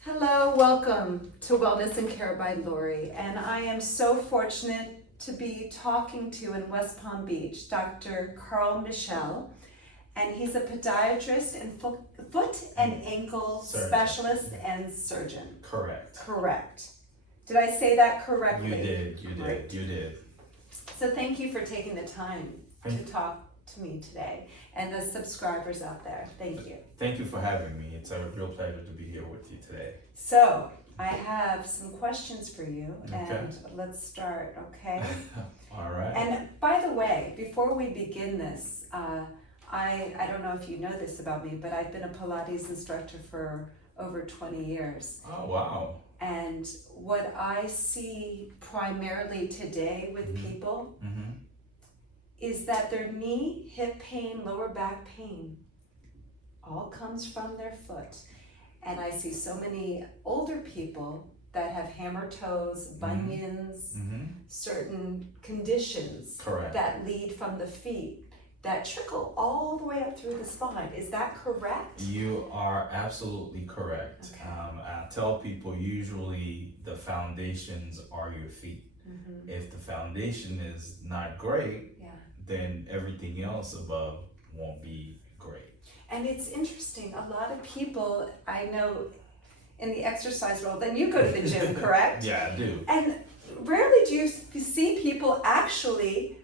Hello, welcome to Wellness and Care by Lori, and I am so fortunate to be talking to in West Palm Beach, Dr. Karl Michel, and he's a podiatrist and foot and ankle specialist and surgeon. Correct. Correct. Did I say that correctly? You did. So thank you for taking the time to talk to me today and the subscribers out there. Thank you. Thank you for having me. It's a real pleasure to be here with you today. So I have some questions for you, and let's start, okay? All right. And by the way, before we begin this, I don't know if you know this about me, but I've been a Pilates instructor for over 20 years. Oh, wow. And what I see primarily today with people is that their knee, hip pain, lower back pain all comes from their foot. And I see so many older people that have hammer toes, bunions, certain conditions that lead from the feet that trickle all the way up through the spine. Is that correct? You are absolutely correct. Okay. I tell people usually the foundations are your feet. If the foundation is not great, then everything else above won't be great. And it's interesting, a lot of people I know in the exercise world, and you go to the gym, correct? Yeah, I do. And rarely do you see people actually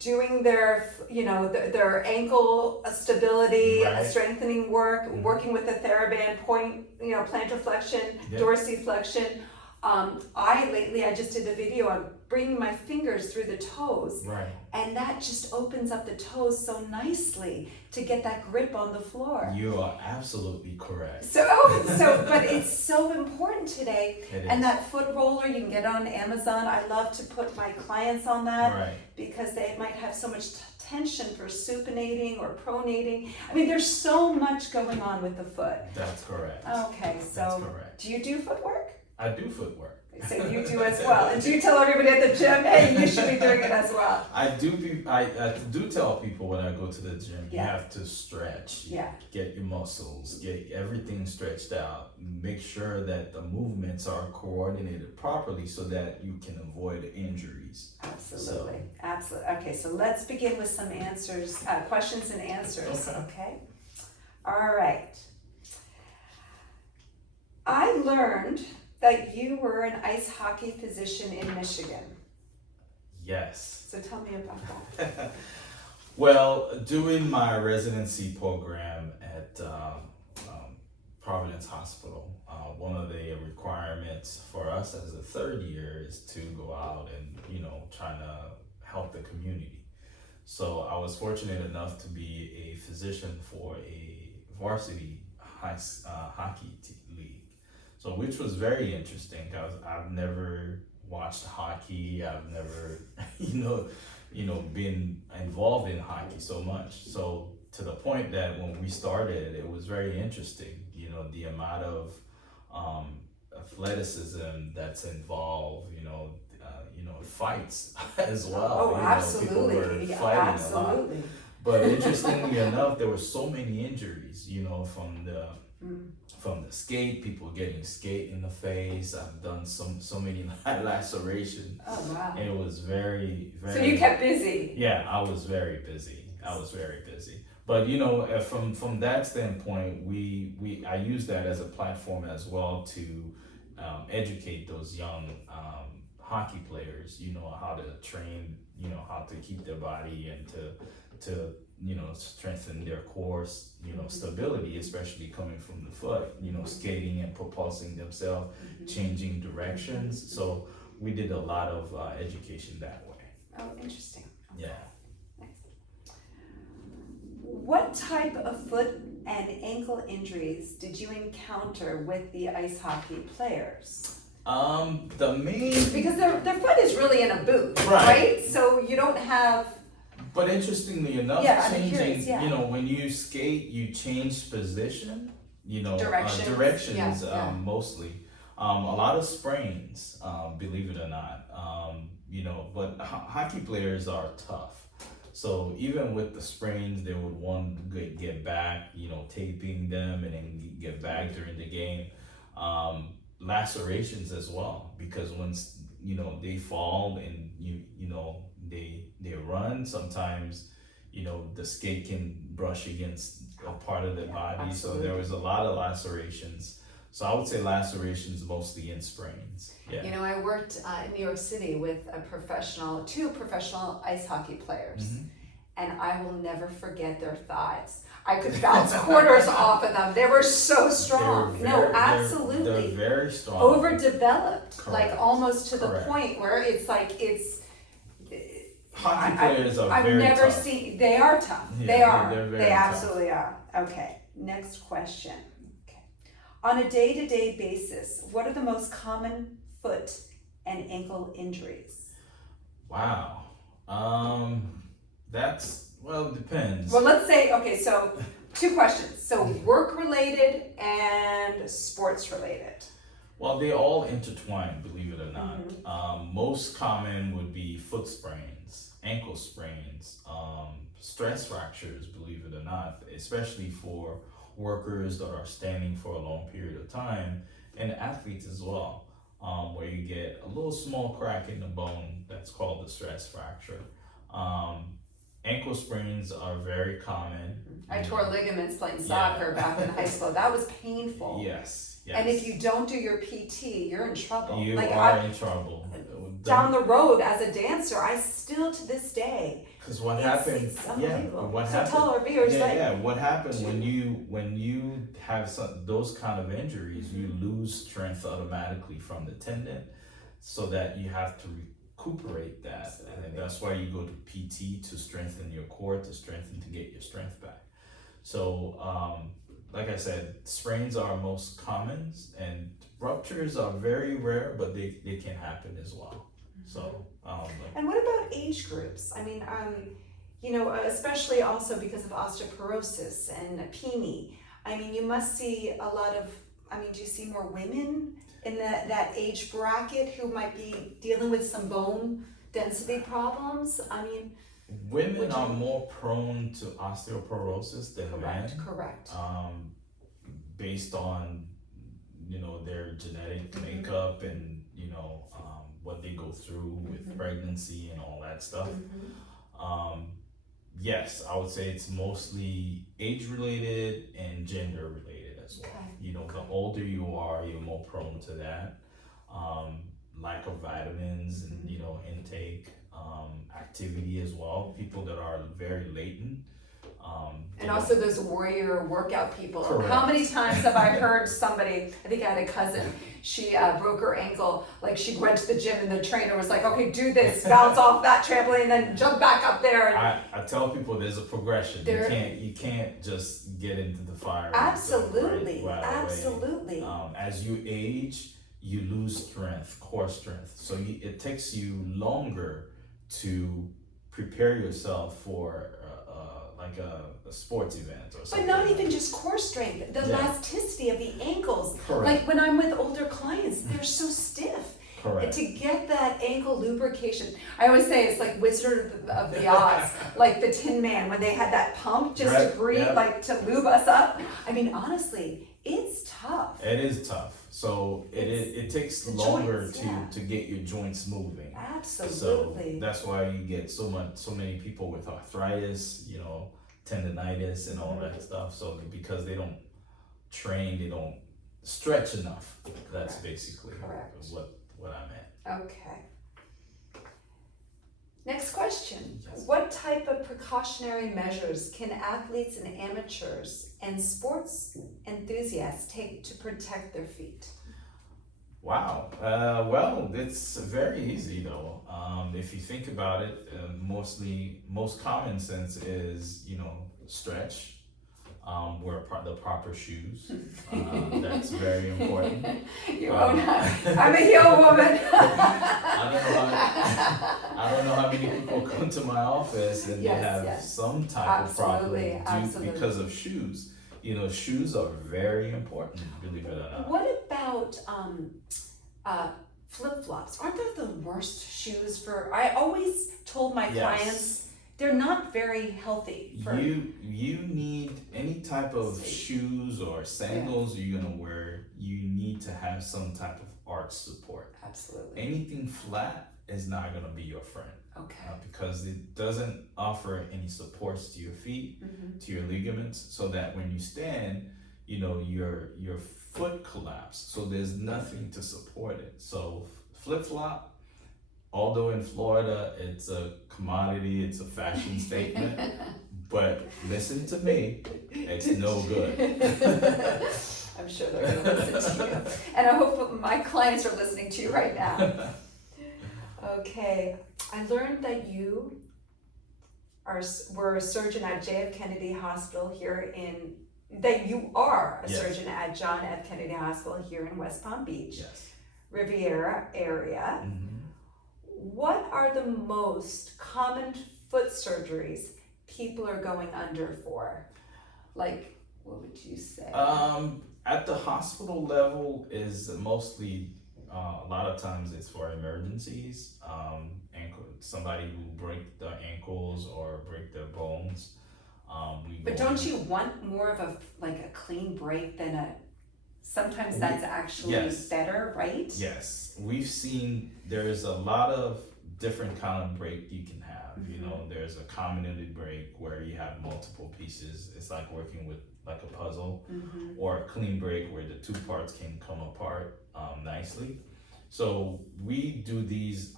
doing their, their ankle stability, strengthening work, working with the TheraBand point, plantar flexion, dorsiflexion. I just did a video on bringing my fingers through the toes. Right. And that just opens up the toes so nicely to get that grip on the floor. You are absolutely correct. But it's so important today. It and is. that foot roller, you can get on Amazon. I love to put my clients on that because they might have so much tension for supinating or pronating. I mean, there's so much going on with the foot. That's correct. Okay, so That's correct. Do you do footwork? I do footwork. So you do as well. And do you tell everybody at the gym, hey, you should be doing it as well? I do tell people when I go to the gym, you have to stretch, get your muscles, get everything stretched out, make sure that the movements are coordinated properly so that you can avoid injuries. Absolutely. Absolutely. Okay, so let's begin with some answers, questions and answers, okay? All right. I learned that you were an ice hockey physician in Michigan. Yes. So tell me about that. Well, doing my residency program at Providence Hospital, one of the requirements for us as a third year is to go out and, trying to help the community. So I was fortunate enough to be a physician for a varsity hockey league. So, which was very interesting because I've never watched hockey. I've never, been involved in hockey so much. So to the point that when we started, it was very interesting. The amount of athleticism that's involved. Fights as well. Oh, absolutely. People were fighting a lot. But interestingly enough, there were so many injuries. From the skate, people getting skate in the face. I've done so many lacerations. Oh, wow. And it was very, very... So you kept busy. Yeah, I was very busy. But from that standpoint, I use that as a platform as well to educate those young hockey players, how to train, how to keep their body and to strengthen their core, stability, especially coming from the foot, skating and propulsing themselves, changing directions. So we did a lot of education that way. Oh, interesting. Okay. Yeah. Nice. What type of foot and ankle injuries did you encounter with the ice hockey players? Because their foot is really in a boot, right? So you don't have... But interestingly enough, curious, when you skate, you change position, directions, mostly. A lot of sprains, believe it or not, but hockey players are tough. So even with the sprains, they would want to get back, taping them and then get back during the game. Lacerations as well, because once they fall and they run, sometimes the skate can brush against a part of their body. Absolutely. So there was a lot of lacerations. So I would say lacerations mostly in sprains. Yeah. I worked in New York City with two professional ice hockey players, Mm-hmm. and I will never forget their thighs. I could bounce quarters off of them. They were so strong. Absolutely. They're very strong. Overdeveloped, Correct. like almost to the Correct. point where it's like Hockey players are I've very never tough. seen. They are tough. Yeah, they are. they're very They tough. absolutely are. Okay. Next question. Okay. On a day-to-day basis, what are the most common foot and ankle injuries? Wow. It depends. Well, let's say, okay, so 2 questions. So work-related and sports-related. Well, they all intertwine, believe it or not. Mm-hmm. Most common would be foot sprains, ankle sprains, stress fractures, believe it or not, especially for workers that are standing for a long period of time, and athletes as well, where you get a little small crack in the bone that's called the stress fracture. Ankle sprains are very common. I tore ligaments playing soccer back in high school. That was painful. Yes. And if you don't do your PT, you're in trouble. You are in trouble. Down the road as a dancer, I still to this day. Because what happened? It's unbelievable. What So happened? tell our viewers, What happened when you have those kind of injuries? You lose strength automatically from the tendon, so that you have to recuperate that, and that's why you go to PT to strengthen your core, to get your strength back. So, like I said, sprains are most common, and ruptures are very rare, but they can happen as well. So, and what about age groups? I mean, especially also because of osteoporosis and PME. I mean, you must see a lot of. I mean, do you see more women in that age bracket who might be dealing with some bone density problems? I mean, women are more prone to osteoporosis than men. Correct. Based on their genetic makeup and what they go through with pregnancy and all that stuff. Yes, I would say it's mostly age related and gender related as well. Okay. The older you are, you're more prone to that. Lack of vitamins and intake, activity as well. People that are very latent. And also those warrior workout people. Correct. How many times have I heard somebody, I think I had a cousin, she broke her ankle, like she went to the gym and the trainer was like, okay, do this, bounce off that trampoline and then jump back up there. I tell people there's a progression. You can't just get into the fire. Absolutely, right absolutely. away. As you age, you lose strength, core strength. So it takes you longer to prepare yourself for like a sports event or something. But not even just core strength, the elasticity of the ankles. Correct. Like when I'm with older clients, they're so stiff. Correct. To get that ankle lubrication, I always say it's like Wizard of the Oz, like the Tin Man when they had that pump just to breathe, like to lube us up. I mean, honestly, it's tough. It is tough. So it takes longer joints, to get your joints moving. Absolutely. So that's why you get so many people with arthritis, tendonitis and all that stuff. So because they don't train, they don't stretch enough. That's basically what I meant. Okay. Next question. Yes. What type of precautionary measures can athletes and amateurs and sports enthusiasts take to protect their feet? Wow. Well, it's very easy though. If you think about it, most common sense is, stretch, wear the proper shoes. That's very important. You own that. I'm a heel woman. I don't know how many people come to my office and they have some type of problem because of shoes. Shoes are very important, believe it or not. What about flip-flops? Aren't they the worst shoes for? I always told my clients they're not very healthy for. You need any type of Safe. shoes or sandals you're gonna wear. You need to have some type of arch support. Absolutely. Anything flat is not gonna be your friend. Okay. Because it doesn't offer any supports to your feet, to your ligaments, so that when you stand, you know, your foot collapse. So there's nothing to support it. So flip flop, although in Florida it's a commodity, it's a fashion statement, but listen to me, it's no good. I'm sure they're going to listen to you, and I hope my clients are listening to you right now. Okay, I learned that you were a surgeon at J.F. Kennedy Hospital here that you are a Yes. surgeon at John F. Kennedy Hospital here in West Palm Beach, Yes. Riviera area. What are the most common foot surgeries people are going under for? Like, what would you say? At the hospital level is mostly, a lot of times it's for emergencies, somebody who break their ankles or break their bones. But don't you want more of a clean break than sometimes that's actually yes. better, right? Yes, we've seen there's a lot of different kind of break you can have. You know, there's a comminuted break where you have multiple pieces. It's like working with like a puzzle, or a clean break where the two parts can come apart nicely. So I do these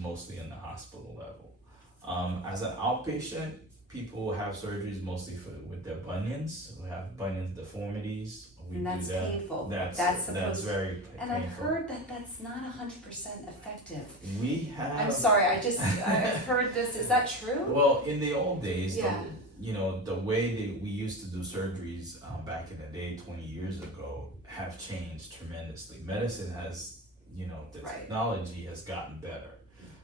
mostly in the hospital level. As an outpatient, people have surgeries mostly with their bunions. We have bunion deformities. And that's painful. That's very painful. And I've heard that that's not 100% effective. I'm sorry, I've heard this. Is that true? Well, in the old days, yeah. The way that we used to do surgeries back in the day, 20 years ago, have changed tremendously. Medicine has, the technology has gotten better.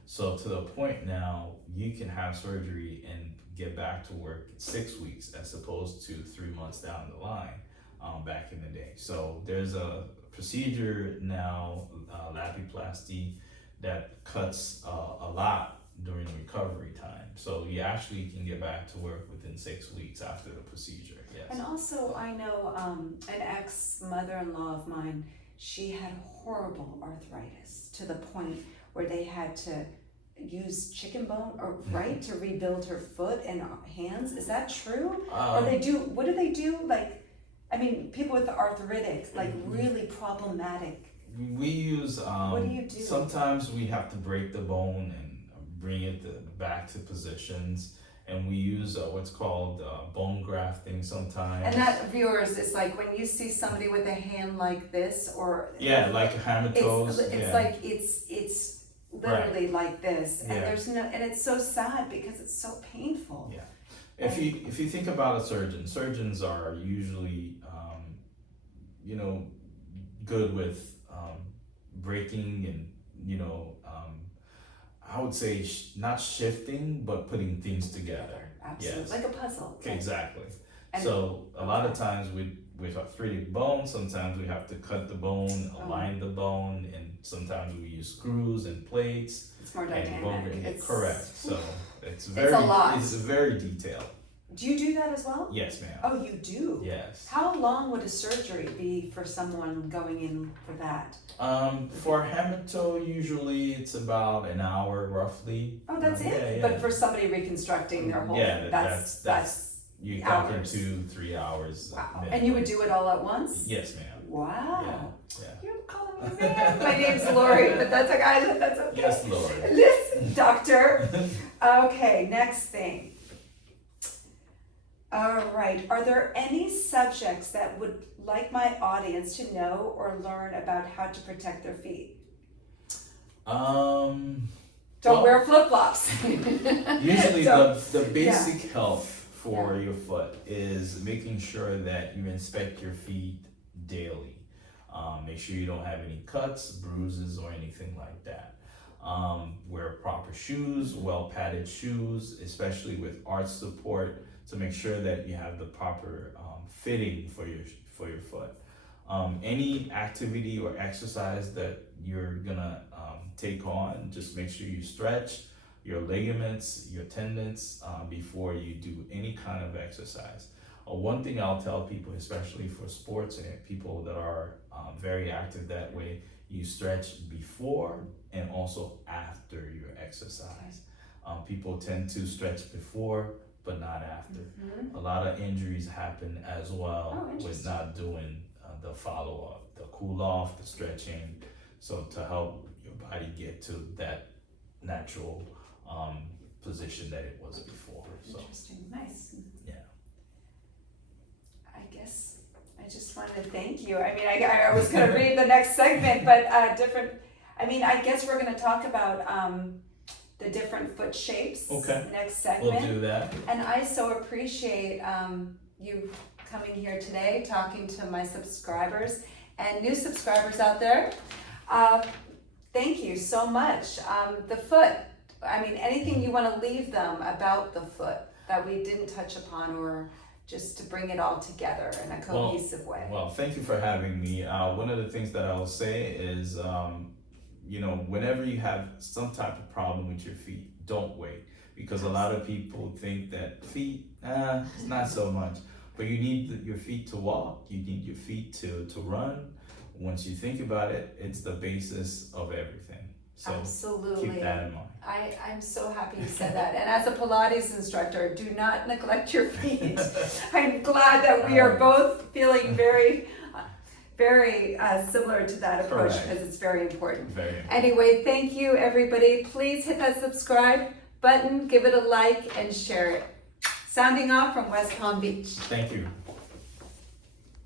So to the point now, you can have surgery and get back to work in 6 weeks as opposed to 3 months down the line back in the day. So there's a procedure now, lapiplasty, that cuts a lot during recovery time. So you actually can get back to work within 6 weeks after the procedure, yes. And also I know an ex-mother-in-law of mine, she had horrible arthritis to the point where they had to use chicken bone to rebuild her foot and hands. Is that true? Or what do they do? People with arthritic, really problematic. We use, what do you do? Sometimes we have to break the bone and bring it back to positions. And we use what's called bone grafting sometimes. And that, viewers, it's like when you see somebody with a hand like this, or like a hammer toes. It's literally like this, and and it's so sad because it's so painful. Yeah, if you think about a surgeon, surgeons are usually good with breaking and I would say not shifting, but putting things together. Absolutely, yes. Like a puzzle. Exactly. And so a lot of times with arthritic bone, sometimes we have to cut the bone, align the bone, and sometimes we use screws and plates. It's more dynamic. Correct. So it's a lot. It's very detailed. Do you do that as well? Yes, ma'am. Oh, you do? Yes. How long would a surgery be for someone going in for that? For hammer-toe, usually it's about an hour roughly. Oh, that's it? Yeah. But for somebody reconstructing their whole that's you talking 2-3 hours. Wow. Minimum. And you would do it all at once? Yes, ma'am. Wow. Yeah. You're calling me ma'am. My name's Lori, but that's okay. Yes, Lori. Listen, doctor. Okay, next thing. All right. Are there any subjects that would like my audience to know or learn about how to protect their feet? Don't wear flip-flops. Usually the basic health for your foot is making sure that you inspect your feet daily. Make sure you don't have any cuts, bruises, or anything like that. Wear proper shoes, well-padded shoes, especially with arch support, to make sure that you have the proper fitting for your foot. Any activity or exercise that you're gonna take on, just make sure you stretch, your ligaments, your tendons, before you do any kind of exercise. One thing I'll tell people, especially for sports and people that are very active that way, you stretch before and also after your exercise. People tend to stretch before, but not after. A lot of injuries happen as well with not doing the follow-up, the cool off, the stretching, so to help your body get to that natural position that it was before. So, interesting, nice. yeah. I guess I just wanted to thank you. I mean, I was going to read the next segment, but I guess we're going to talk about the different foot shapes next segment. We'll do that. And I so appreciate you coming here today, talking to my subscribers and new subscribers out there. Thank you so much. The foot, anything you want to leave them about the foot that we didn't touch upon, or just to bring it all together in a cohesive way. Well, thank you for having me. One of the things that I will say is, whenever you have some type of problem with your feet, don't wait. Because a lot of people think that feet, it's not so much. But you need your feet to walk, you need your feet to run. Once you think about it, it's the basis of everything. So absolutely. Keep that in mind. I'm so happy you said that. And as a Pilates instructor, do not neglect your feet. I'm glad that we are both feeling very, very similar to that approach, because it's very important. Very important. Anyway, thank you everybody. Please hit that subscribe button, give it a like, and share it. Sounding off from West Palm Beach. Thank you.